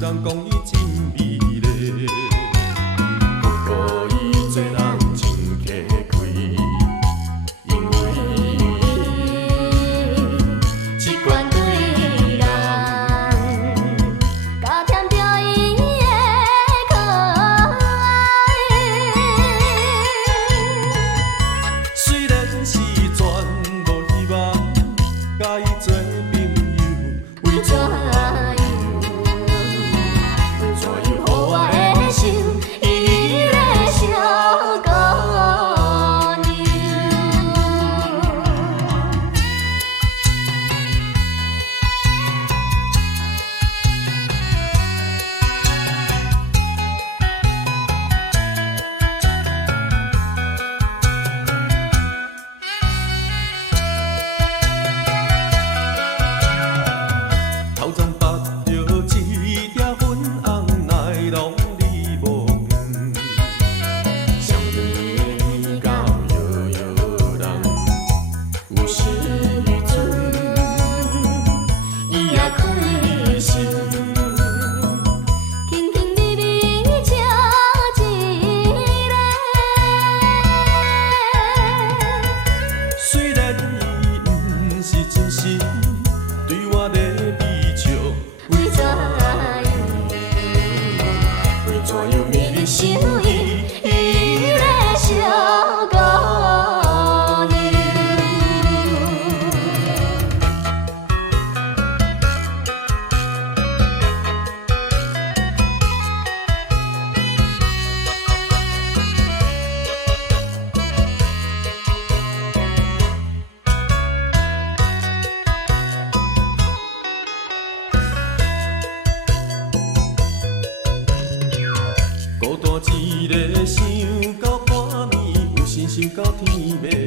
有人讲伊真美丽，不过伊做人真客气，因为习惯对人，加添着伊的可爱。虽然是全无希望，甲伊做朋友，为怎样？为怎样？予我的心依个小姑娘。头前捌着一条粉红来拢你无远，双面到摇摇人，有时阵伊也开心。轻轻微微笑一个，虽然伊毋是真心，对我咧比笑，为怎样？为怎样迷恋上伊？伊个小姑娘。孤单一个想到半暝，有信心到天明。